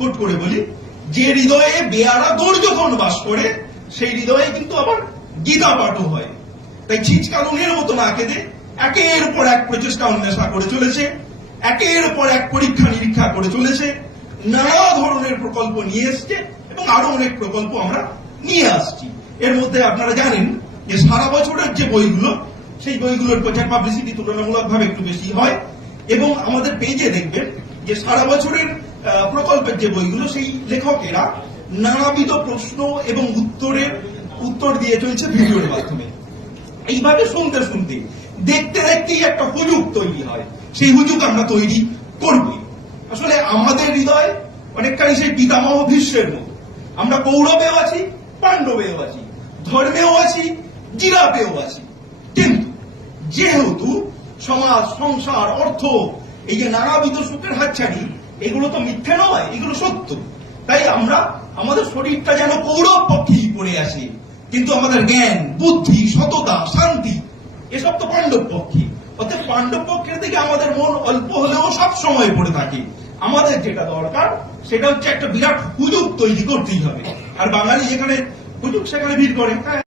Coat করে বলি, যে হৃদয়ে বেয়ারা দৌর্যখন বাস করে সেই হৃদয়ে কিন্তু আবার গীতা পাঠও হয়। তাই ছিচকানুনের মতো না কেঁদে একের পর এক প্রচেষ্টা অন্বেষা করে চলেছে, একের পর এক পরীক্ষা নিরীক্ষা করে চলেছে, নানা ধরনের প্রকল্প নিয়ে এসছে এবং আরো অনেক প্রকল্প আমরা নিয়ে আসছি। এর মধ্যে আপনারা জানেন যে সারা বছরের যে বইগুলো, সেই বইগুলোর প্রচার পাবলিসিটি তুলনামূলকভাবে একটু বেশি হয় এবং আমাদের পেজে দেখবেন যে সারা বছরের প্রকল্পের যে বইগুলো, সেই লেখকেরা নানাবিধ প্রশ্ন এবং উত্তর দিয়ে চলছে ভিডিওর মাধ্যমে। এইভাবে শুনতে শুনতে দেখতে দেখতেই একটা হুজুগ তৈরি হয়, সেই হুজুগ আমরা তৈরি করবই। আসলে আমাদের হৃদয় অনেকটাই সেই পিতামহ ভীষ্মের মতো। আমরা কৌরবেও আছি, পাণ্ডবেও আছি, ধর্মেও আছি, জিরাপেও আছি। কিন্তু যেহেতু সমাজ, সংসার, অর্থ, এই যে নানাবিধ সুখের হাতছানি, এগুলো তো মিথ্যে নয়, এগুলো সত্য। তাই আমরা আমাদের শরীরটা যেন কৌরব পক্ষেই পড়ে আসে, কিন্তু আমাদের জ্ঞান, বুদ্ধি, সততা, শান্তি এসব তো পাণ্ডব পক্ষে। অর্থাৎ পাণ্ডব পক্ষের দিকে আমাদের মন অল্প হলেও সব সময় পড়ে থাকে। আমাদের যেটা দরকার সেটা হচ্ছে একটা বিরাট হুজুগ তৈরি করতেই হবে। আর বাঙালি যেখানে হুজুগ সেখানে ভিড় করে।